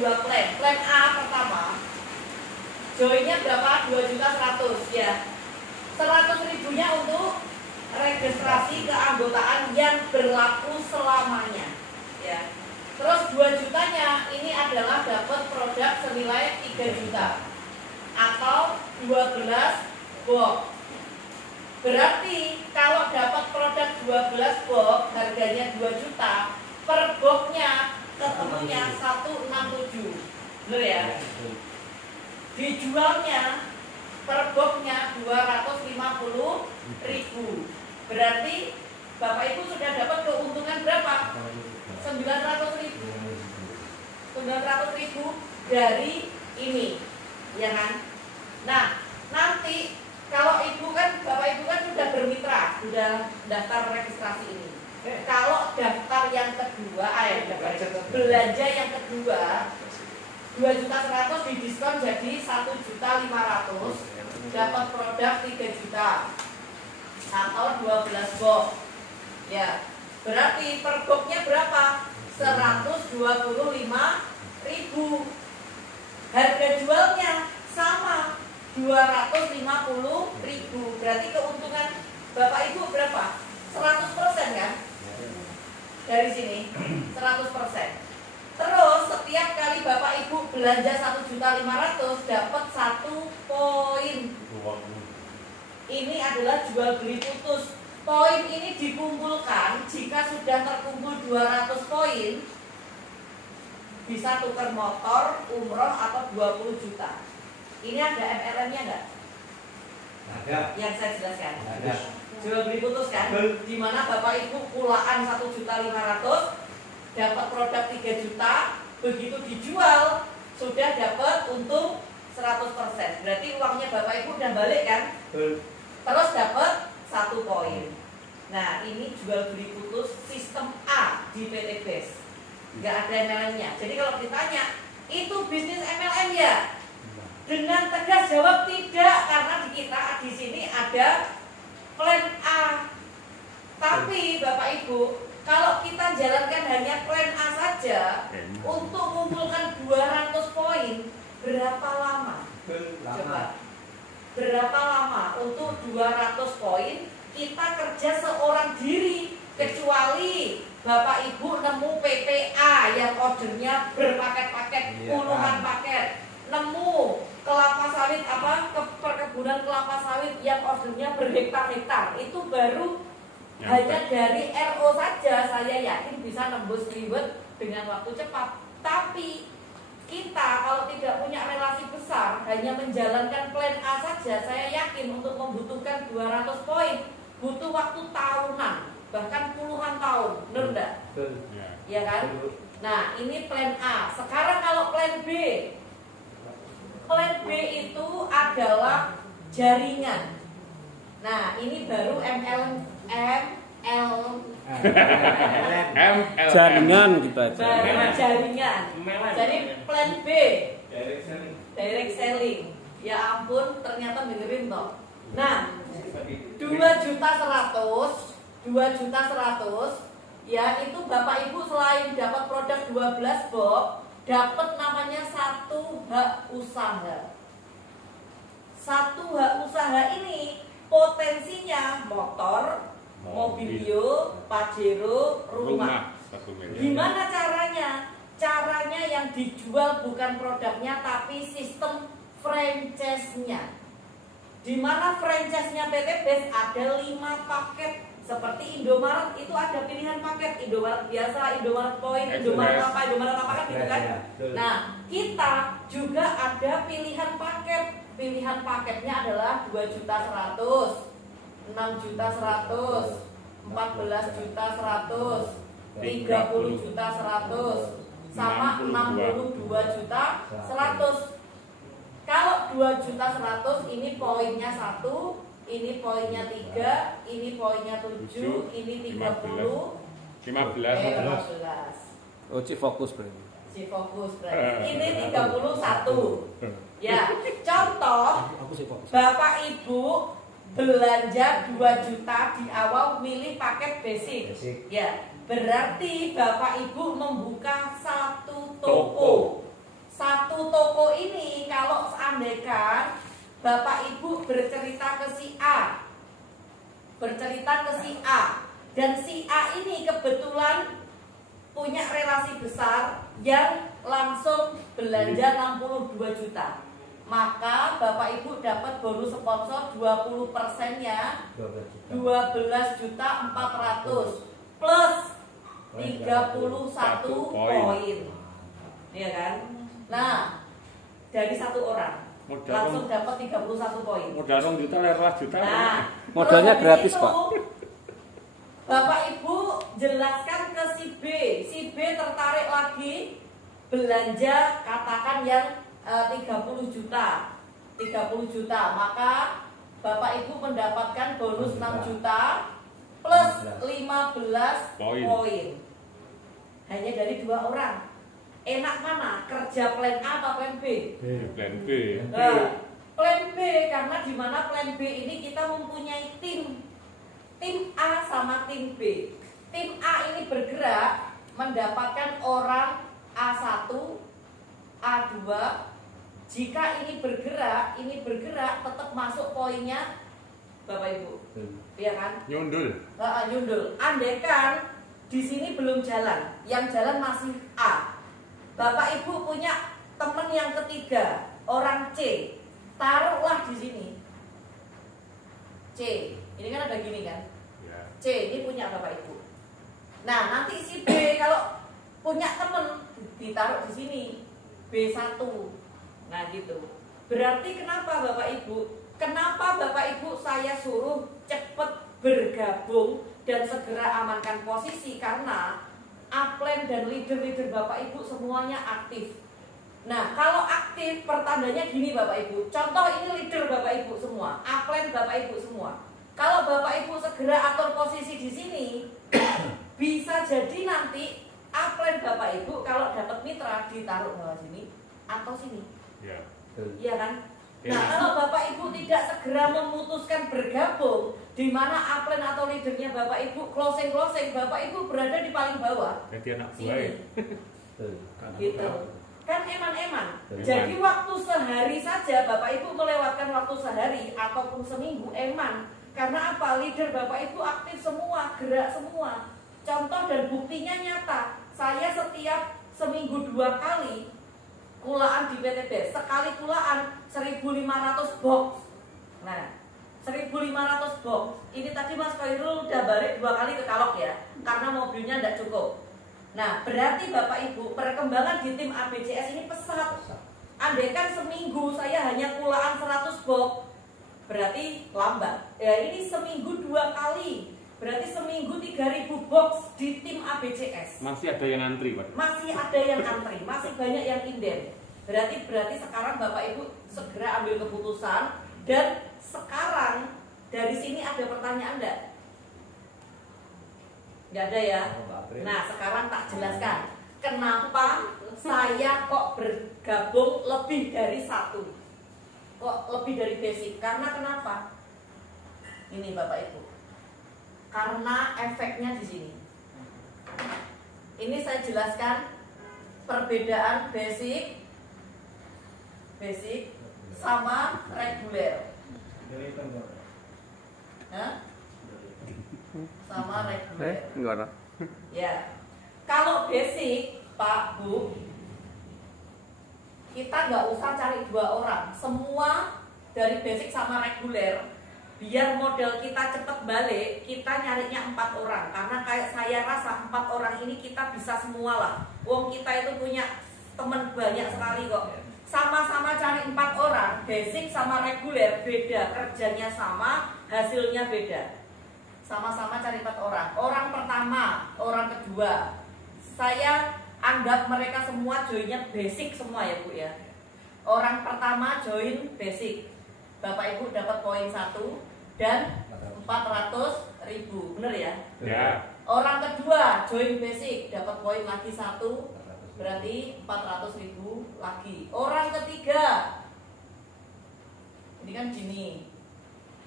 dua plan. Plan A pertama, joinnya berapa? 2.100.000 ya. 100.000-nya untuk registrasi keanggotaan yang berlaku selamanya ya. Terus 2 jutanya ini adalah dapat produk senilai 3 juta atau 12 box. Berarti kalau dapat produk 12 box harganya 2 juta, per boxnya ketemunya 167. Benar ya? Dijualnya per boxnya 250.000. Berarti Bapak Ibu sudah dapat keuntungan berapa? 900.000. 900.000 dari ini, ya kan? Nah, nanti kalau Ibu kan, Bapak Ibu kan sudah bermitra, sudah daftar registrasi ini. Kalau daftar yang kedua, belanja yang kedua 2.100.000 didiskon jadi 1.500.000, dapat produk 3 juta atau 12 box. Ya, berarti per boxnya berapa? 125.000. Harga jualnya sama 250.000. Berarti keuntungan Bapak Ibu berapa? 100% kan? Dari sini 100%. Terus setiap kali Bapak Ibu belanja 1.500.000 dapat 1 poin. Ini adalah jual beli putus. Poin ini dikumpulkan, jika sudah terkumpul 200 poin bisa tukar motor, umroh atau 20 juta. Ini ada MLM-nya enggak? Ada. Yang saya jelaskan. Ada. Jual beli putus kan? Di mana Bapak Ibu kulaan 1.500.000 dapat produk 3 juta, begitu dijual sudah dapat untung 100%. Berarti uangnya Bapak Ibu udah balik kan? Terus dapat 1 poin. Nah, ini jual beli putus sistem A di PT BES. Nggak ada MLM-nya. Jadi kalau ditanya, itu bisnis MLM ya? Dengan tegas jawab tidak, karena di kita di sini ada plan A. Tapi Bapak Ibu, kalau kita jalankan hanya plan A saja untuk mengumpulkan 200 poin, berapa lama? Coba. Berapa lama untuk 200 poin kita kerja seorang diri, kecuali Bapak Ibu nemu PPA yang ordernya berpaket-paket, puluhan paket, nemu kelapa sawit perkebunan kelapa sawit yang ordernya berhektar-hektar, itu baru hanya dari RO saja saya yakin bisa nembus ribet dengan waktu cepat. Tapi kita kalau tidak punya relasi besar, hanya menjalankan plan A saja, saya yakin untuk membutuhkan 200 poin butuh waktu tahunan, bahkan puluhan tahun. Benar enggak? Ya kan? Nah, ini plan A. Sekarang kalau plan B. Plan B itu adalah jaringan. Nah, ini baru jaringan kita jaringan. Jadi plan B direct selling. Ya ampun, ternyata dengerin toh. Nah, 2.100.000 ya, itu Bapak Ibu selain dapat produk 12 box, dapat namanya 1 hak usaha. 1 hak usaha ini potensinya motor, mobilio, pajero, rumah. Gimana caranya? Caranya yang dijual bukan produknya tapi sistem franchise-nya. Di mana franchise-nya PT BES ada 5 paket. Seperti Indomaret itu ada pilihan paket, Indomaret biasa, Indomaret Point, Indomaret apa kan gitu kan. Nah, kita juga ada pilihan paket. Pilihan paketnya adalah 2.100.000, 6.100.000, 14.100.000, 30.100.000, sama 62.100.000. Kalau 2.100.000 ini poinnya 1, ini poinnya 3, ini poinnya 7, ini 30, 15. Oh, Cik fokus berarti. Si fokus berarti. Ini 31. Ya, contoh Bapak Ibu belanja 2 juta di awal milih paket basic. Ya, berarti Bapak Ibu membuka 1 toko. satu toko ini kalau seandainya Bapak Ibu bercerita ke si A, dan si A ini kebetulan punya relasi besar yang langsung belanja 62 juta, maka Bapak Ibu dapat bonus sponsor 20%-nya 12 juta 400 plus 31 poin, ya kan? Nah, dari satu orang langsung dapat 31 poin. Modal 2 juta, 12 juta. Nah, modalnya gratis, Pak. Bapak Ibu jelaskan ke si B. Si B tertarik lagi belanja katakan yang 30 juta. 30 juta, maka Bapak Ibu mendapatkan bonus 6 juta plus 15 poin. Hanya dari 2 orang. Enak mana? Kerja plan A atau plan B? Plan B. Plan B, karena di mana plan B ini kita mempunyai tim A sama tim B. Tim A ini bergerak mendapatkan orang A1, A2. Jika ini bergerak tetap masuk poinnya Bapak Ibu. Iya kan? Nyundul. Nyundul. Andaikan di sini belum jalan, yang jalan masih A. Bapak Ibu punya teman yang ketiga, orang C. Taruhlah di sini. C. Ini kan ada gini kan? Ya. C ini punya Bapak Ibu. Nah, nanti si B kalau punya teman ditaruh di sini. B1. Nah, gitu. Berarti kenapa Bapak Ibu? Kenapa Bapak Ibu saya suruh cepet bergabung dan segera amankan posisi? Karena upline dan leader-leader Bapak Ibu semuanya aktif. Nah, kalau aktif pertandanya gini Bapak Ibu. Contoh ini leader Bapak Ibu semua, upline Bapak Ibu semua. Kalau Bapak Ibu segera atur posisi di sini, bisa jadi nanti upline Bapak Ibu kalau dapat mitra ditaruh bawah sini atau sini. Ya. Iya kan? Nah, kalau Bapak Ibu tidak segera memutuskan bergabung, di mana upline atau leadernya Bapak Ibu closing, Bapak Ibu berada di paling bawah. Jadi anak Sini. buah. Gitu. Kan eman-eman. Jadi waktu sehari saja Bapak Ibu melewatkan waktu sehari ataupun seminggu eman. Karena apa? Leader Bapak Ibu aktif semua, gerak semua. Contoh dan buktinya nyata. Saya setiap seminggu 2 kali kulaan di PTB. Sekali kulaan 1.500 box. Nah, 1.500 box. Ini tadi Mas Khairul udah balik 2 kali ke Kalok ya, karena mobilnya tidak cukup. Nah, berarti Bapak Ibu perkembangan di tim ABCS ini pesat. Andaikan seminggu saya hanya kulaan 100 box, berarti lambat. Ya, ini seminggu 2 kali. Berarti seminggu 3.000 box di tim ABCS. Masih ada yang antri, Pak. Masih ada yang antri, masih banyak yang inden. Berarti sekarang Bapak Ibu segera ambil keputusan. Dan sekarang dari sini ada pertanyaan enggak? Enggak ada ya? Nah, sekarang tak jelaskan kenapa saya kok bergabung lebih dari 1. Kok lebih dari basic? Karena kenapa? Ini Bapak Ibu. Karena efeknya di sini. Ini saya jelaskan perbedaan basic sama reguler. Hah? Sama reguler. Enggak. Ya. Kalau basic, Pak Bu, kita nggak usah cari 2 orang. Semua dari basic sama reguler. Biar model kita cepat balik, kita nyarinya 4 orang. Karena kayak saya rasa 4 orang ini kita bisa semua lah. Wong kita itu punya teman banyak sekali kok. Sama-sama cari 4 orang, basic sama reguler beda, kerjanya sama, hasilnya beda. Sama-sama cari 4 orang. Orang pertama, orang kedua, saya anggap mereka semua joinnya basic semua ya Bu ya. Orang pertama join basic, Bapak Ibu dapat poin 1 dan 400.000, bener ya? Ya. Orang kedua join basic dapat poin lagi 1, berarti 400.000 lagi. Orang ketiga, ini kan gini,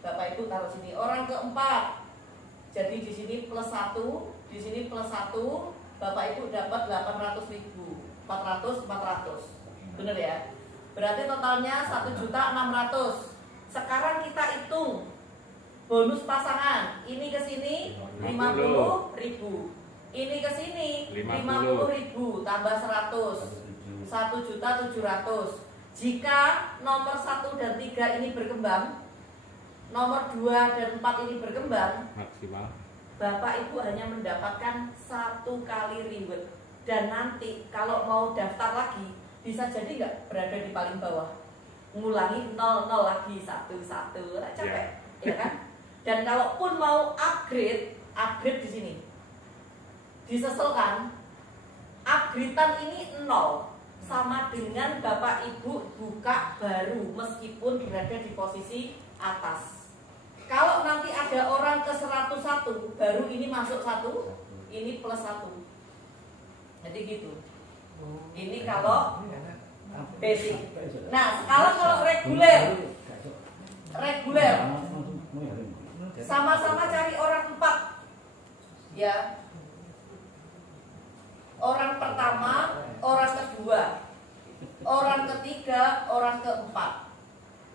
Bapak Ibu taruh sini. Orang keempat, jadi di sini plus 1, di sini plus 1, Bapak Ibu dapat 800.000, 400. Bener ya? Berarti totalnya 1.600.000. Sekarang kita hitung bonus pasangan. Ini ke sini 50.000. Ini ke sini 50.000 tambah 100. 1.700.000. Jika nomor 1 dan 3 ini berkembang, nomor 2 dan 4 ini berkembang, maksimal Bapak Ibu hanya mendapatkan 1 kali reward. Dan nanti kalau mau daftar lagi, bisa jadi nggak berada di paling bawah, ngulangi 0 lagi 1 capek, ya kan? Dan kalaupun mau upgrade di sini diseselkan, upgradean ini 0 sama dengan Bapak Ibu buka baru meskipun berada di posisi atas. Kalau nanti ada orang ke 101, baru ini masuk 1, ini plus 1. Jadi gitu. Ini kalau basic. Nah, sekarang kalau reguler sama-sama cari orang 4. Ya. Orang pertama, orang kedua, orang ketiga, orang keempat.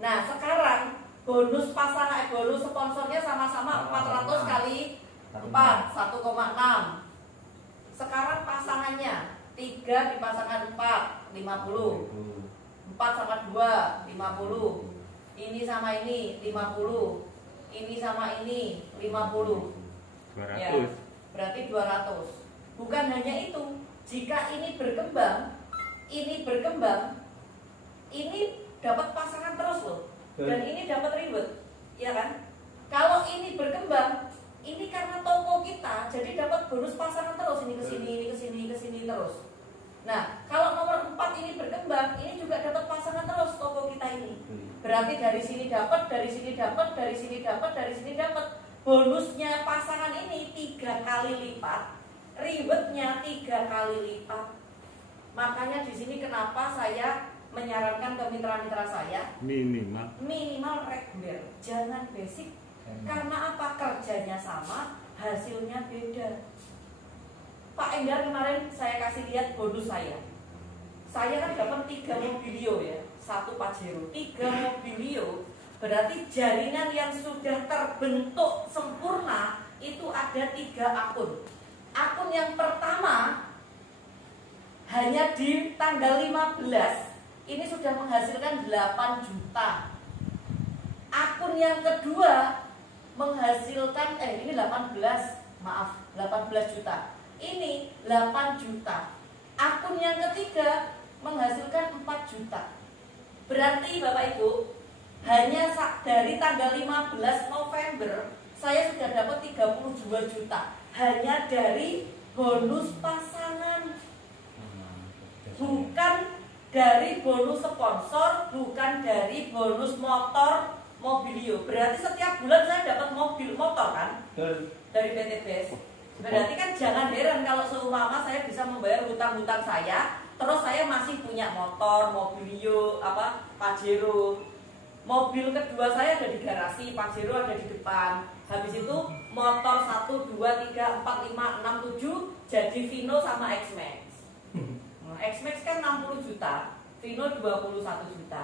Nah, sekarang bonus pasangan, bonus sponsornya sama-sama 400 kali 4, 1,6. Sekarang pasangannya 3 di pasangan 4, 50. 4 sama 2, 50. Ini sama ini, 50. Ini sama ini, 50. 200. Ya, berarti 200. Bukan hanya itu, jika ini berkembang, ini dapat pasangan terus loh. Dan ini dapat reward, ya kan? Kalau ini berkembang, ini karena toko kita, jadi dapat bonus pasangan terus, ini ke sini terus. Nah, kalau nomor 4 ini berkembang, ini juga dapat pasangan terus toko kita ini. Berarti dari sini dapat, dari sini dapat, dari sini dapat, dari sini dapat. Bonusnya pasangan ini 3 kali lipat, rewardnya 3 kali lipat. Makanya di sini kenapa saya menyarankan ke mitra-mitra saya minimal reguler, jangan basic. Karena apa? Kerjanya sama, hasilnya beda. Pak Enggar kemarin saya kasih lihat bonus saya. Saya kan dapat 3 mobilio ya, 1 Pajero, 3 mobilio. Berarti jaringan yang sudah terbentuk sempurna itu ada 3 akun. Akun yang pertama hanya di tanggal 15 ini sudah menghasilkan 8 juta. Akun yang kedua menghasilkan ini 18 juta. Ini 8 juta. Akun yang ketiga menghasilkan 4 juta. Berarti Bapak Ibu, hanya dari tanggal 15 November saya sudah dapat 32 juta hanya dari bonus pasangan. Bukan dari bonus sponsor, bukan dari bonus motor mobilio. Berarti setiap bulan saya dapat motor kan? Dari PT BES. Berarti kan jangan heran kalau seumpama saya bisa membayar hutang-hutang saya, terus saya masih punya motor, mobilio, Pajero. Mobil kedua saya ada di garasi, Pajero ada di depan. Habis itu motor 1, 2, 3, 4, 5, 6, 7 jadi Vino sama X-Max. X-Max kan 60 juta, Vino 21 juta.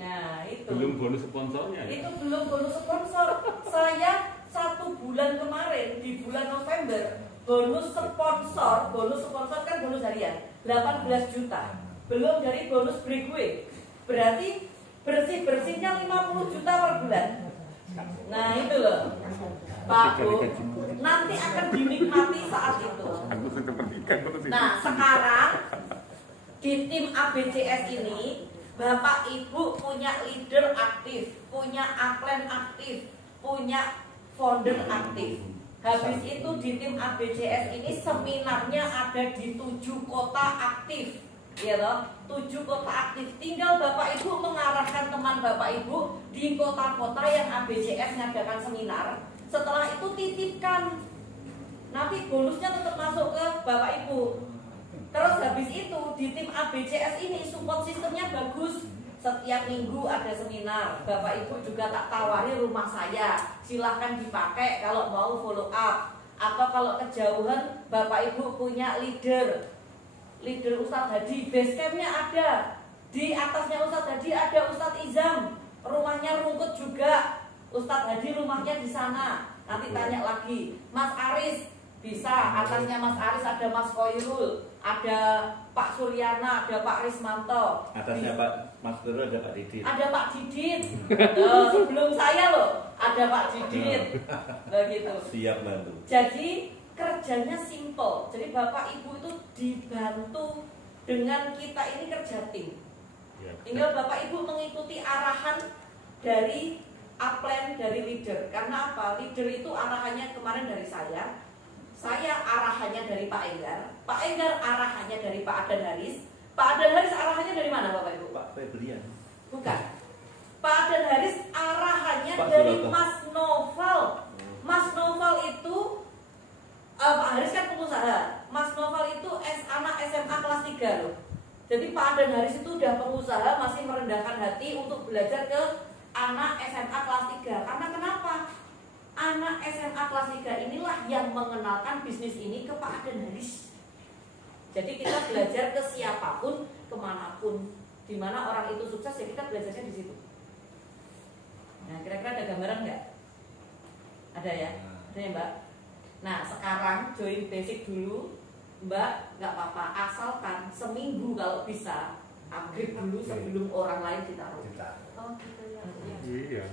Nah itu belum bonus sponsornya ya? Itu belum bonus sponsor. Saya 1 bulan kemarin di bulan November bonus sponsor kan bonus harian 18 juta. Belum dari bonus breakaway. Berarti bersih-bersihnya 50 juta per bulan. Nah itu loh Pak Bu, nanti akan dinikmati saat itu. Nah sekarang di tim ABCS ini Bapak Ibu punya leader aktif, punya upline aktif, punya founder aktif. Habis itu di tim ABCS ini seminarnya ada di 7 kota aktif, ya loh, 7 kota aktif. Tinggal Bapak Ibu mengarahkan teman Bapak Ibu di kota-kota yang ABCS ngadakan seminar. Setelah itu titipkan, nanti bonusnya tetap masuk ke Bapak Ibu. Terus habis itu di tim ABCS ini support sistemnya bagus. Setiap minggu ada seminar. Bapak Ibu juga tak tawari rumah saya, silahkan dipakai kalau mau follow up. Atau kalau kejauhan Bapak Ibu punya leader Ustadz Hadi, base campnya ada Di atasnya Ustadz Hadi ada Ustadz Izam, rumahnya Rungkut juga. Ustadz Hadi rumahnya di sana. Nanti tanya lagi. Mas Aris bisa, atasnya Mas Aris ada Mas Koirul, ada Pak Suryana, ada Pak Rismanto. Atasnya Pak Mas Turu ada Pak Didit. Ada Pak Didit. Sebelum saya loh, ada Pak Didit. Begitu. Siap bantu. Jadi kerjanya simple. Jadi Bapak Ibu itu dibantu dengan kita ini kerja tim. Ya. Tinggal Bapak Ibu mengikuti arahan dari upline dari leader. Karena apa? Leader itu arahannya kemarin dari saya arahannya dari Pak Enggar arahannya dari Pak Adan Haris. Pak Adan Haris arahannya dari mana Bapak Ibu? Pak Febrian. Bukan. Pak Adan Haris arahannya Pak dari Suroto. Mas Noval. Mas Noval itu Pak Haris kan pengusaha. Mas Noval itu anak SMA kelas 3 loh. Jadi Pak Adan Haris itu udah pengusaha, masih merendahkan hati untuk belajar ke anak SMA kelas 3. Karena kenapa? Anak SMA kelas 3 inilah yang mengenalkan bisnis ini ke Pak Adan Haris. Jadi kita belajar ke siapapun, kemanapun, di mana orang itu sukses ya kita belajarnya di situ. Nah, kira-kira ada gambaran nggak? Ada ya? Ada ya Mbak? Nah, sekarang join basic dulu, Mbak, nggak apa-apa, asalkan seminggu kalau bisa upgrade dulu sebelum orang lain ditaruh. Kita. Oh gitu ya. Iya.